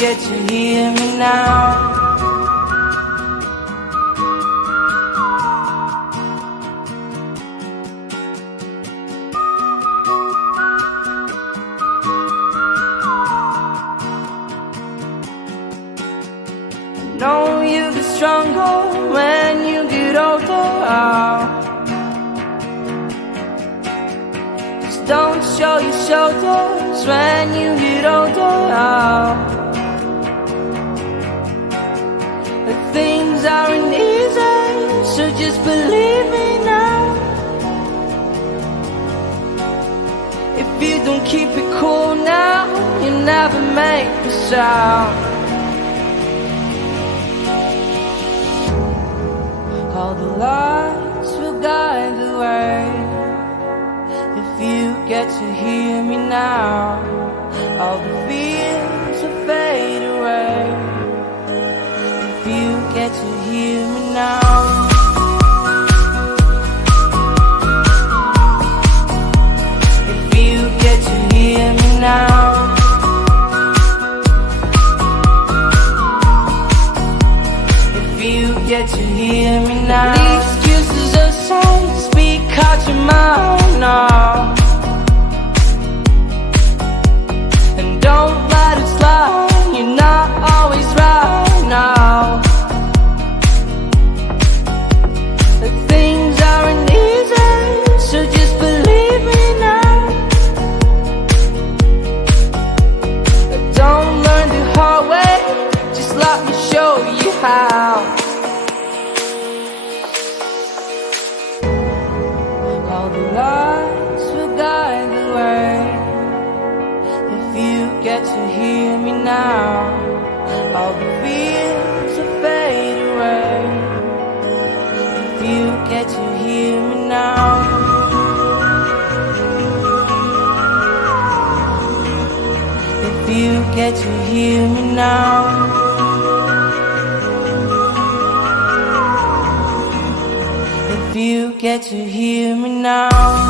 get to hear me now. Know you get stronger when you get older. Just don't show your shoulders when you get older. But things aren't easy, so just believe me now. If you don't keep it cool now, you'll never make a sound. All the lights will guide the way. If you get to hear me now, all the fears will fade away. If you get to hear me now. If you get to hear me now. Get to hear me now. These excuses aside, speak out your mind now. And don't let it slide, you're not always right now. The things aren't easy, so just believe me now. Don't learn the hard way, just let me show you how. Lights will guide the way. If you get to hear me now, all the fears will fade away. If you get to hear me now. If you get to hear me now. If you get to hear me now.